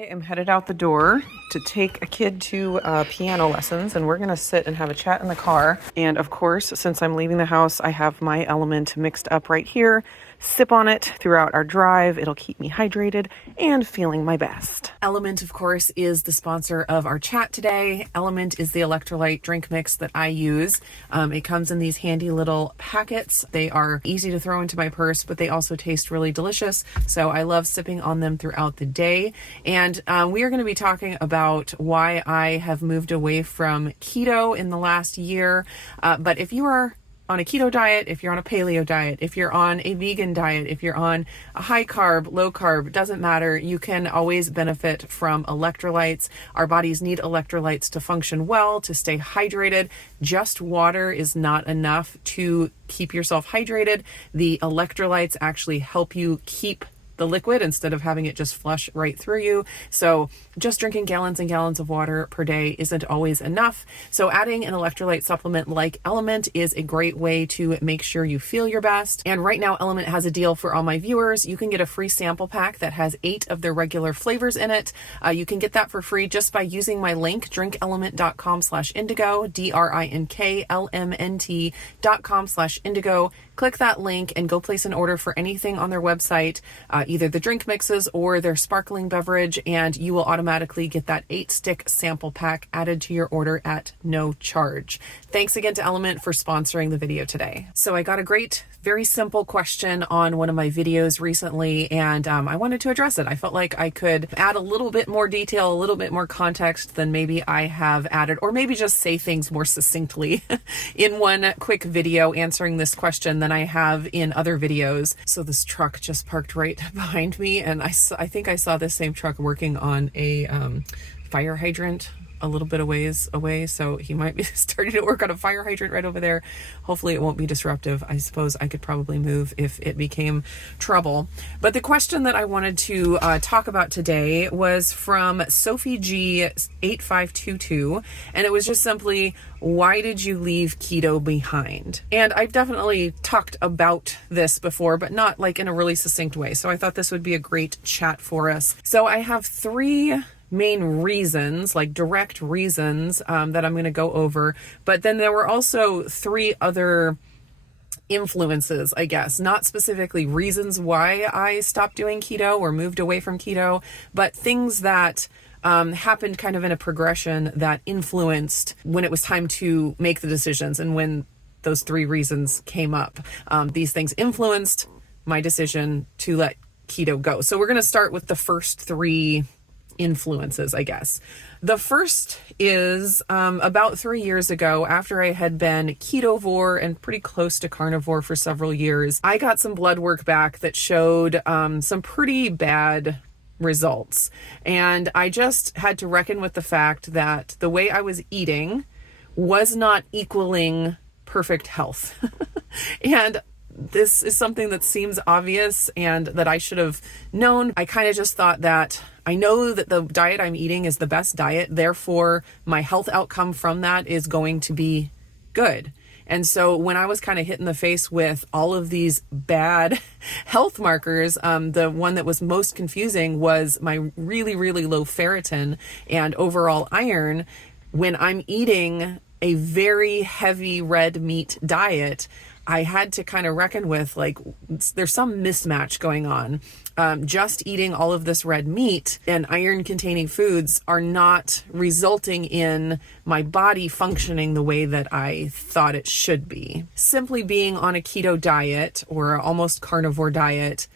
I am headed out the door to take a kid to piano lessons, and we're going to sit and have a chat in the car. And of course, since I'm leaving the house, I have my Element mixed up right here. Sip on it throughout our drive. It'll keep me hydrated and feeling my best. Element, of course, is the sponsor of our chat today. Element is the electrolyte drink mix that I use. It comes in these handy little packets. They are easy to throw into my purse, but they also taste really delicious. So I love sipping on them throughout the day. And we are going to be talking about why I have moved away from keto in the last year. But if you are on a keto diet, if you're on a paleo diet, if you're on a vegan diet, if you're on a high carb, low carb, doesn't matter. You can always benefit from electrolytes. Our bodies need electrolytes to function well, to stay hydrated. Just water is not enough to keep yourself hydrated. The electrolytes actually help you keep the liquid instead of having it just flush right through you. So just drinking gallons and gallons of water per day isn't always enough. So adding an electrolyte supplement like Element is a great way to make sure you feel your best. And right now, Element has a deal for all my viewers. You can get a free sample pack that has 8 of their regular flavors in it. You can get that for free just by using my link, drinkelement.com/indigo, drinklmnt.com/indigo. Click that link and go place an order for anything on their website, either the drink mixes or their sparkling beverage, and you will automatically get that 8-stick sample pack added to your order at no charge. Thanks again to Element for sponsoring the video today. So I got a great, very simple question on one of my videos recently, and I wanted to address it. I felt like I could add a little bit more detail, a little bit more context than maybe I have added, or maybe just say things more succinctly in one quick video answering this question than I have in other videos. So this truck just parked right behind me, and I think I saw this same truck working on a fire hydrant a little bit a ways away, so he might be starting to work on a fire hydrant right over there. Hopefully it won't be disruptive. I suppose I could probably move if it became trouble. But the question that I wanted to talk about today was from Sophie G8522, and it was just simply, why did you leave keto behind? And I've definitely talked about this before, but not like in a really succinct way. So I thought this would be a great chat for us. So I have 3 main reasons, like direct reasons, that I'm going to go over. But then there were also 3 other influences, I guess, not specifically reasons why I stopped doing keto or moved away from keto, but things that happened kind of in a progression that influenced when it was time to make the decisions and when those 3 reasons came up. These things influenced my decision to let keto go. So we're going to start with the first 3 influences, I guess. The first is about 3 years ago, after I had been ketovore and pretty close to carnivore for several years, I got some blood work back that showed some pretty bad results. And I just had to reckon with the fact that the way I was eating was not equaling perfect health. And this is something that seems obvious and that I should have known. I kind of just thought that I know that the diet I'm eating is the best diet, therefore my health outcome from that is going to be good. And so when I was kind of hit in the face with all of these bad health markers, the one that was most confusing was my really, really low ferritin and overall iron. When I'm eating a very heavy red meat diet, I had to kind of reckon with, like, there's some mismatch going on. Just eating all of this red meat and iron containing foods are not resulting in my body functioning the way that I thought it should be. Simply being on a keto diet or almost carnivore diet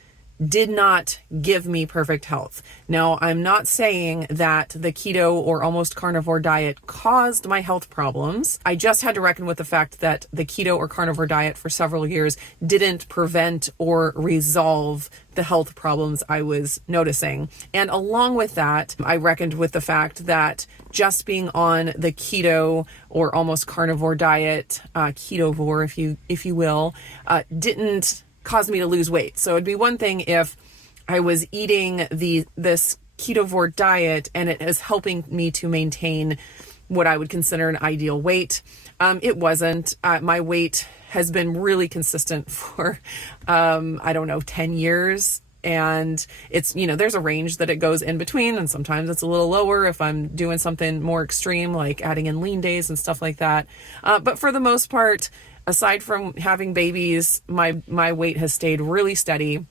did not give me perfect health. Now, I'm not saying that the keto or almost carnivore diet caused my health problems. I just had to reckon with the fact that the keto or carnivore diet for several years didn't prevent or resolve the health problems I was noticing. And along with that, I reckoned with the fact that just being on the keto or almost carnivore diet, ketovore, if you will, didn't cause me to lose weight. So it'd be one thing if I was eating this ketovore diet and it is helping me to maintain what I would consider an ideal weight. It wasn't. My weight has been really consistent for, 10 years and it's, there's a range that it goes in between, and sometimes it's a little lower if I'm doing something more extreme, like adding in lean days and stuff like that. But for the most part, aside from having babies, my weight has stayed really steady.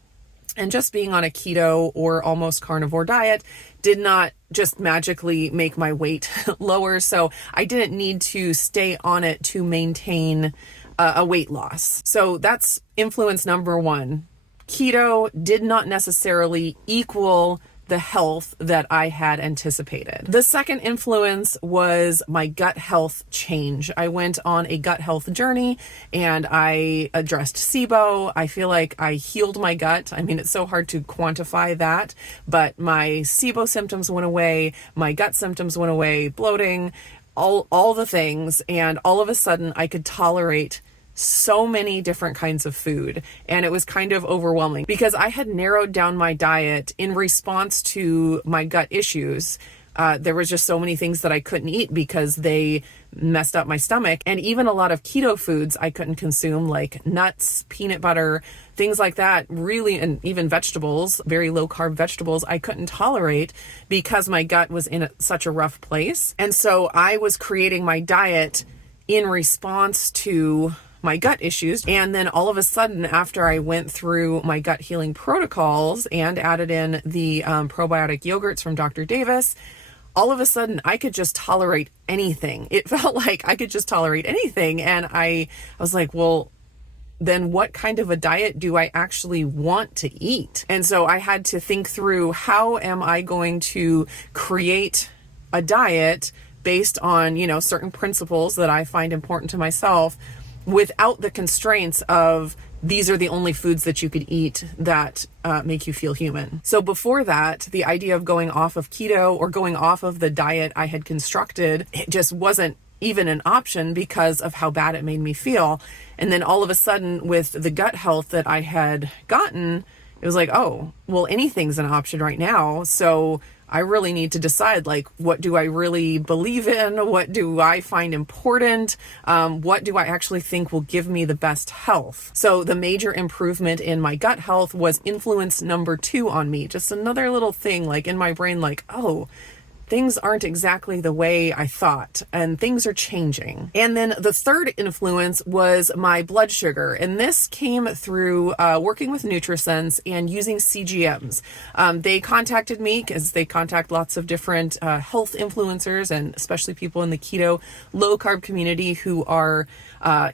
And just being on a keto or almost carnivore diet did not just magically make my weight lower. So I didn't need to stay on it to maintain a weight loss. So that's influence number one. Keto did not necessarily equal the health that I had anticipated. The second influence was my gut health change. I went on a gut health journey and I addressed SIBO. I feel like I healed my gut. I mean, it's so hard to quantify that, but my SIBO symptoms went away. My gut symptoms went away, bloating, all the things. And all of a sudden I could tolerate so many different kinds of food, and it was kind of overwhelming because I had narrowed down my diet in response to my gut issues. There was just so many things that I couldn't eat because they messed up my stomach, and even a lot of keto foods I couldn't consume, like nuts, peanut butter, things like that, really, and even vegetables, very low carb vegetables, I couldn't tolerate because my gut was in such a rough place. And so I was creating my diet in response to my gut issues. And then all of a sudden, after I went through my gut healing protocols and added in the probiotic yogurts from Dr. Davis, all of a sudden I could just tolerate anything. It felt like I could just tolerate anything. And I was like, well, then what kind of a diet do I actually want to eat? And so I had to think through, how am I going to create a diet based on, certain principles that I find important to myself, without the constraints of these are the only foods that you could eat that make you feel human. So before that, the idea of going off of keto or going off of the diet I had constructed, it just wasn't even an option because of how bad it made me feel. And then all of a sudden, with the gut health that I had gotten, it was like, oh, well, anything's an option right now. So I really need to decide, like, what do I really believe in? What do I find important? What do I actually think will give me the best health? So the major improvement in my gut health was influence number 2 on me. Just another little thing, like, in my brain, like, oh, things aren't exactly the way I thought, and things are changing. And then the third influence was my blood sugar. And this came through working with NutriSense and using CGMs. They contacted me because they contact lots of different health influencers, and especially people in the keto low carb community who are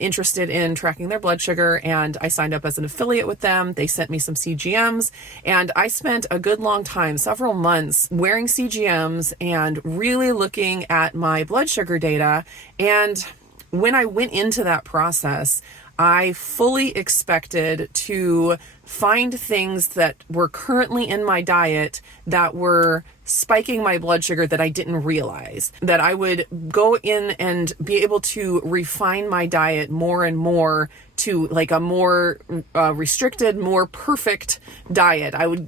interested in tracking their blood sugar. And I signed up as an affiliate with them. They sent me some CGMs, and I spent a good long time, several months, wearing CGMs and really looking at my blood sugar data. And when I went into that process, I fully expected to find things that were currently in my diet that were spiking my blood sugar that I didn't realize. That I would go in and be able to refine my diet more and more to like a more restricted, more perfect diet. I would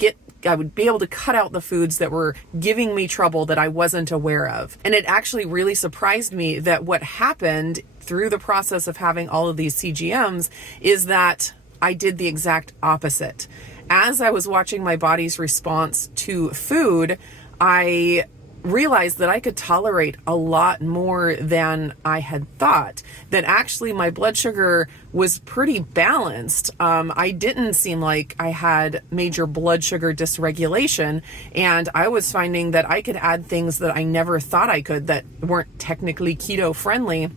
be able to cut out the foods that were giving me trouble that I wasn't aware of. And it actually really surprised me that what happened through the process of having all of these CGMs is that I did the exact opposite. As I was watching my body's response to food, I realized that I could tolerate a lot more than I had thought, that actually my blood sugar was pretty balanced. I didn't seem like I had major blood sugar dysregulation, and I was finding that I could add things that I never thought I could that weren't technically keto friendly.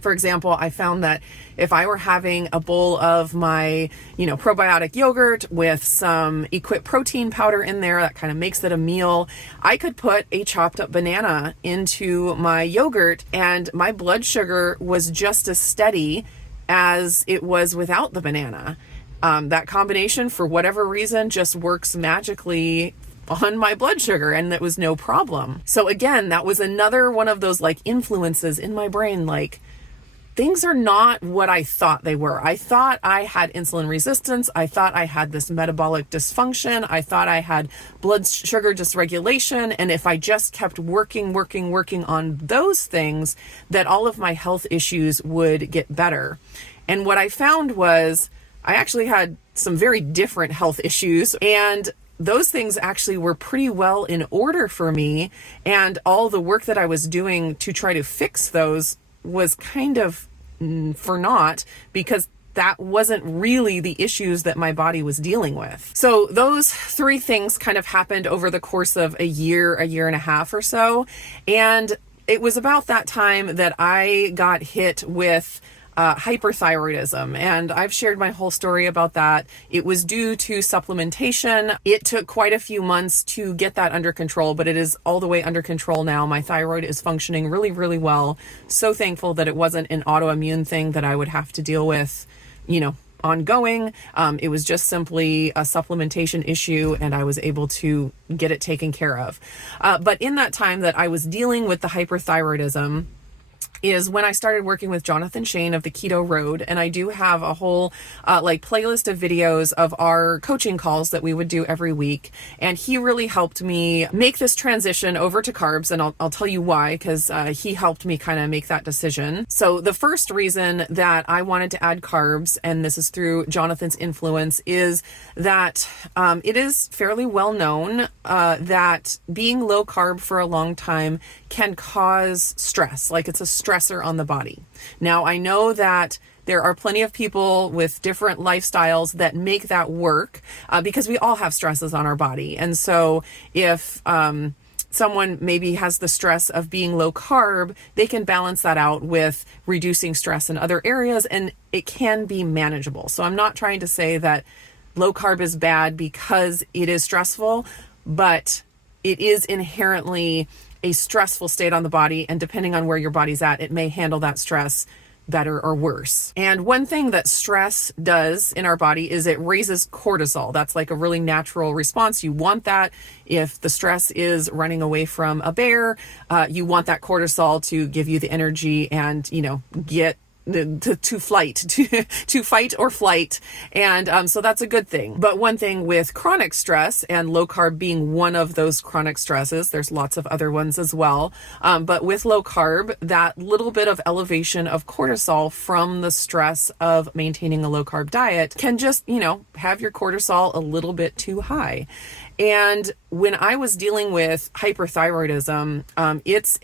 For example, I found that if I were having a bowl of my, probiotic yogurt with some Equip protein powder in there, that kind of makes it a meal, I could put a chopped up banana into my yogurt and my blood sugar was just as steady as it was without the banana. That combination, for whatever reason, just works magically on my blood sugar, and that was no problem. So again, that was another one of those like influences in my brain, like, things are not what I thought they were. I thought I had insulin resistance. I thought I had this metabolic dysfunction. I thought I had blood sugar dysregulation. And if I just kept working on those things, that all of my health issues would get better. And what I found was I actually had some very different health issues, and those things actually were pretty well in order for me. And all the work that I was doing to try to fix those was kind of for naught, because that wasn't really the issues that my body was dealing with. So those three things kind of happened over the course of a year and a half or so. And it was about that time that I got hit with hyperthyroidism, and I've shared my whole story about that. It was due to supplementation. It took quite a few months to get that under control, but it is all the way under control now. My thyroid is functioning really, really well. So thankful that it wasn't an autoimmune thing that I would have to deal with, ongoing. It was just simply a supplementation issue, and I was able to get it taken care of. But in that time that I was dealing with the hyperthyroidism is when I started working with Jonathan Shane of the Keto Road. And I do have a whole playlist of videos of our coaching calls that we would do every week. And he really helped me make this transition over to carbs. And I'll tell you why, because he helped me kind of make that decision. So the first reason that I wanted to add carbs, and this is through Jonathan's influence, is that it is fairly well known that being low carb for a long time can cause stress. Like, it's a stressor on the body. Now, I know that there are plenty of people with different lifestyles that make that work because we all have stresses on our body. And so if someone maybe has the stress of being low carb, they can balance that out with reducing stress in other areas, and it can be manageable. So I'm not trying to say that low carb is bad because it is stressful, but it is inherently a stressful state on the body, and depending on where your body's at, it may handle that stress better or worse. And one thing that stress does in our body is it raises cortisol. That's like a really natural response. You want that. If the stress is running away from a bear, you want that cortisol to give you the energy and, get to fight or flight. And so that's a good thing. But one thing with chronic stress, and low carb being one of those chronic stresses, there's lots of other ones as well. But with low carb, that little bit of elevation of cortisol from the stress of maintaining a low carb diet can just, have your cortisol a little bit too high. And when I was dealing with hyperthyroidism, it's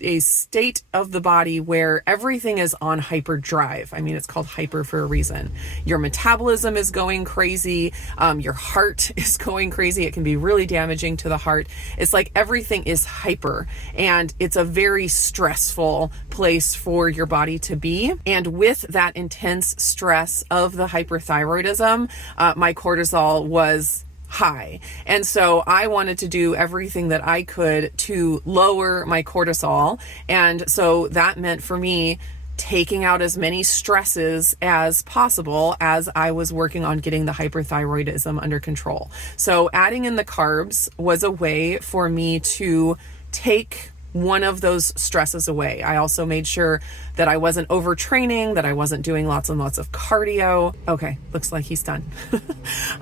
a state of the body where everything is on hyperdrive. I mean, it's called hyper for a reason. Your metabolism is going crazy. Your heart is going crazy. It can be really damaging to the heart. It's like everything is hyper, and it's a very stressful place for your body to be. And with that intense stress of the hyperthyroidism, my cortisol was high. And so I wanted to do everything that I could to lower my cortisol. And so that meant for me taking out as many stresses as possible as I was working on getting the hyperthyroidism under control. So adding in the carbs was a way for me to take one of those stresses away. I also made sure that I wasn't overtraining, that I wasn't doing lots and lots of cardio. Okay, looks like he's done.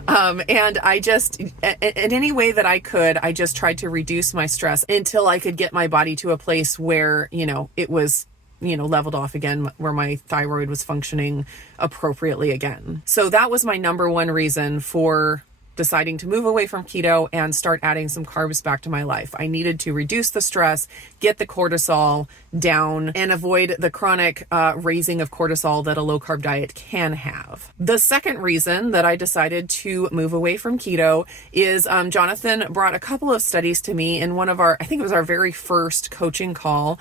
And I just, in any way that I could, I just tried to reduce my stress until I could get my body to a place where, it was leveled off again, where my thyroid was functioning appropriately again. So that was my number one reason for deciding to move away from keto and start adding some carbs back to my life. I needed to reduce the stress, get the cortisol down, and avoid the chronic raising of cortisol that a low carb diet can have. The second reason that I decided to move away from keto is Jonathan brought a couple of studies to me in one of I think it was our very first coaching call.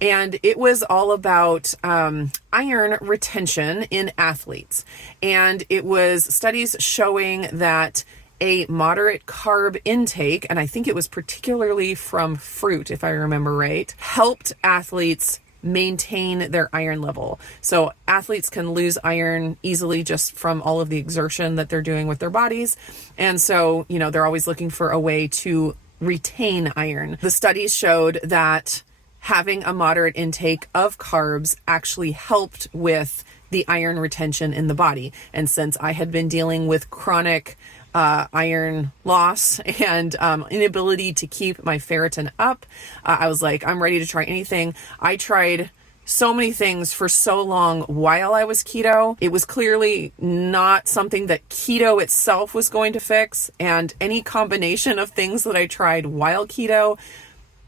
And it was all about iron retention in athletes. And it was studies showing that a moderate carb intake, and I think it was particularly from fruit, if I remember right, helped athletes maintain their iron level. So athletes can lose iron easily just from all of the exertion that they're doing with their bodies. And so, they're always looking for a way to retain iron. The studies showed that having a moderate intake of carbs actually helped with the iron retention in the body. And since I had been dealing with chronic iron loss and inability to keep my ferritin up, I was like, I'm ready to try anything. I tried so many things for so long while I was keto. It was clearly not something that keto itself was going to fix, and any combination of things that I tried while keto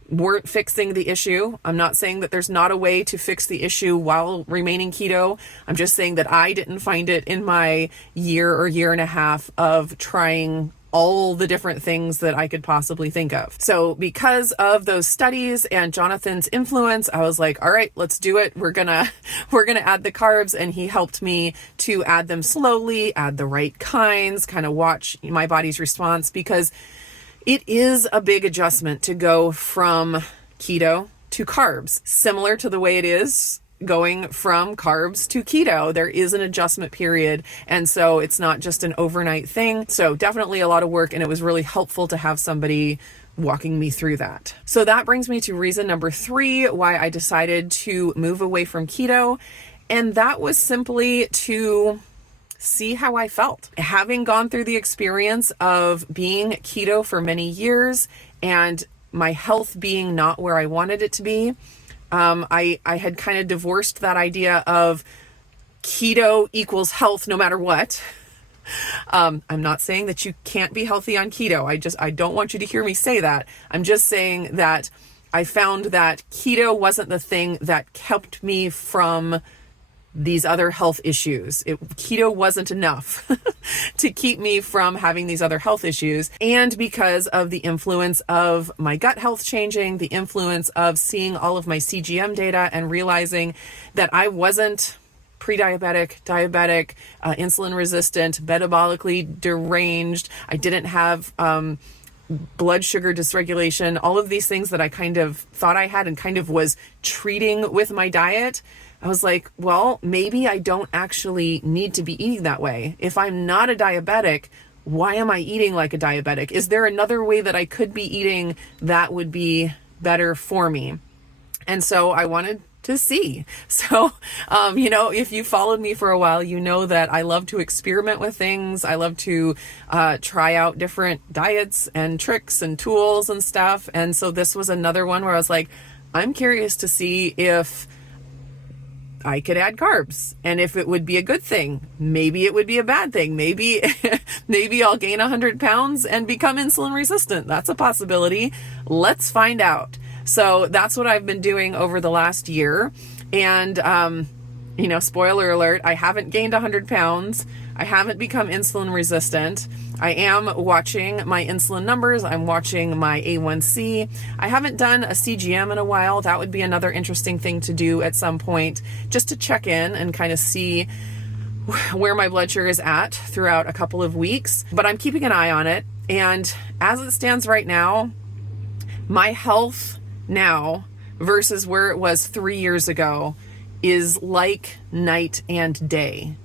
weren't fixing the issue. I'm not saying that there's not a way to fix the issue while remaining keto. I'm just saying that I didn't find it in my year or year and a half of trying all the different things that I could possibly think of. So because of those studies and Jonathan's influence, I was like, all right, let's do it. We're gonna add the carbs. And he helped me to add them slowly, add the right kinds, kind of watch my body's response, because it is a big adjustment to go from keto to carbs, similar to the way it is going from carbs to keto. There is an adjustment period. And so it's not just an overnight thing. So definitely a lot of work. And it was really helpful to have somebody walking me through that. So that brings me to reason number 3, why I decided to move away from keto. And that was simply to see how I felt. Having gone through the experience of being keto for many years and my health being not where I wanted it to be, I had kind of divorced that idea of keto equals health no matter what. I'm not saying that you can't be healthy on keto. I don't want you to hear me say that. I'm just saying that I found that keto wasn't the thing that kept me from these other health issues. Keto wasn't enough to keep me from having these other health issues. And because of the influence of my gut health changing, the influence of seeing all of my CGM data and realizing that I wasn't pre-diabetic, diabetic, insulin resistant, metabolically deranged. I didn't have blood sugar dysregulation, all of these things that I kind of thought I had and kind of was treating with my diet. I was like, well, maybe I don't actually need to be eating that way. If I'm not a diabetic, why am I eating like a diabetic? Is there another way that I could be eating that would be better for me? And so I wanted to see. So, if you followed me for a while, you know that I love to experiment with things. I love to try out different diets and tricks and tools and stuff. And so this was another one where I was like, I'm curious to see if I could add carbs and if it would be a good thing. Maybe it would be a bad thing. Maybe I'll gain 100 pounds and become insulin resistant. That's a possibility. Let's find out. So that's what I've been doing over the last year. And, spoiler alert, I haven't gained 100 pounds. I haven't become insulin resistant. I am watching my insulin numbers. I'm watching my A1C. I haven't done a CGM in a while. That would be another interesting thing to do at some point, just to check in and kind of see where my blood sugar is at throughout a couple of weeks. But I'm keeping an eye on it. And as it stands right now, my health now versus where it was 3 years ago is like night and day.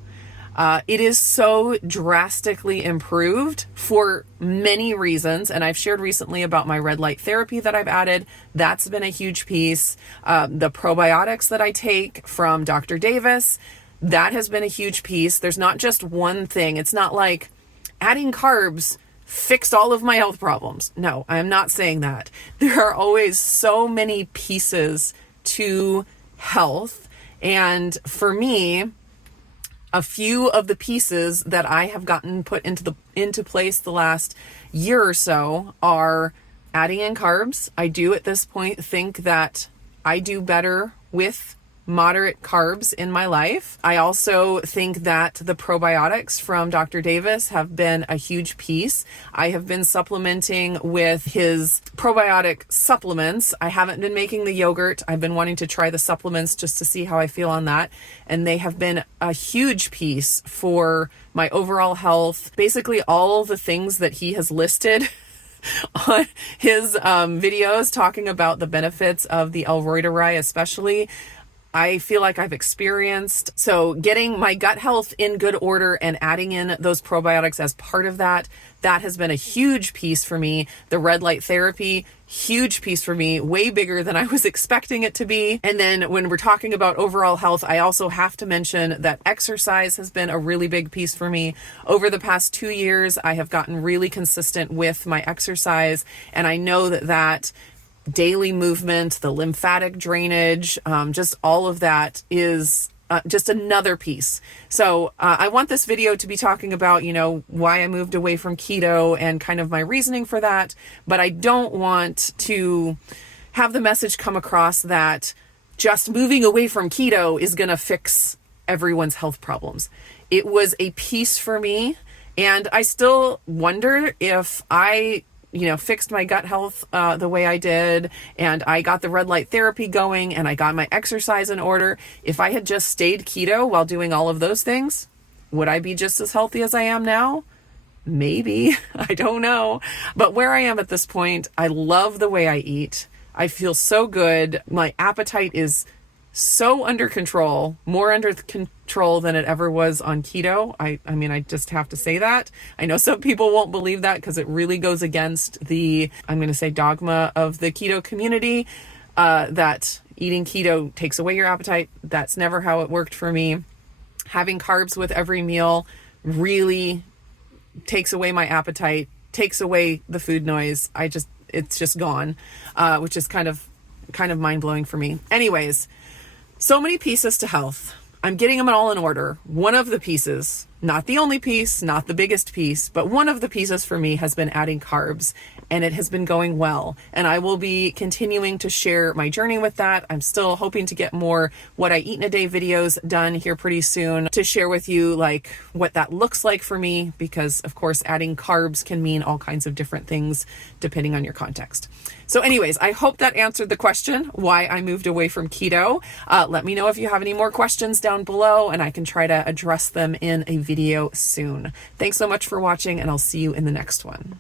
It is so drastically improved for many reasons. And I've shared recently about my red light therapy that I've added. That's been a huge piece. The probiotics that I take from Dr. Davis, that has been a huge piece. There's not just one thing. It's not like adding carbs fixed all of my health problems. No, I'm not saying that. There are always so many pieces to health. And for me, a few of the pieces that I have gotten put into place the last year or so are adding in carbs. I do at this point think that I do better with moderate carbs in my life. I also think that the probiotics from Dr. Davis have been a huge piece. I have been supplementing with his probiotic supplements. I haven't been making the yogurt. I've been wanting to try the supplements just to see how I feel on that. And they have been a huge piece for my overall health. Basically all the things that he has listed on his videos talking about the benefits of the L-Reuteri especially, I feel like I've experienced. So getting my gut health in good order and adding in those probiotics as part of that has been a huge piece for me. The red light therapy, huge piece for me, way bigger than I was expecting it to be. And then when we're talking about overall health, I also have to mention that exercise has been a really big piece for me. Over the past 2 years, I have gotten really consistent with my exercise. And I know that daily movement, the lymphatic drainage, just all of that is just another piece. So I want this video to be talking about, why I moved away from keto and kind of my reasoning for that. But I don't want to have the message come across that just moving away from keto is going to fix everyone's health problems. It was a piece for me. And I still wonder if I fixed my gut health the way I did, and I got the red light therapy going, and I got my exercise in order. If I had just stayed keto while doing all of those things, would I be just as healthy as I am now? Maybe. I don't know. But where I am at this point, I love the way I eat. I feel so good. My appetite is so under control, more under control than it ever was on keto. I mean, I just have to say that. I know some people won't believe that because it really goes against the, I'm going to say, dogma of the keto community, that eating keto takes away your appetite. That's never how it worked for me. Having carbs with every meal really takes away my appetite, takes away the food noise. It's just gone, which is kind of mind-blowing for me. Anyways, so many pieces to health. I'm getting them all in order. One of the pieces, not the only piece, not the biggest piece, but one of the pieces for me has been adding carbs, and it has been going well. And I will be continuing to share my journey with that. I'm still hoping to get more what I eat in a day videos done here pretty soon to share with you like what that looks like for me, because of course adding carbs can mean all kinds of different things depending on your context. So anyways, I hope that answered the question why I moved away from keto. Let me know if you have any more questions down below, and I can try to address them in a video soon. Thanks so much for watching, and I'll see you in the next one.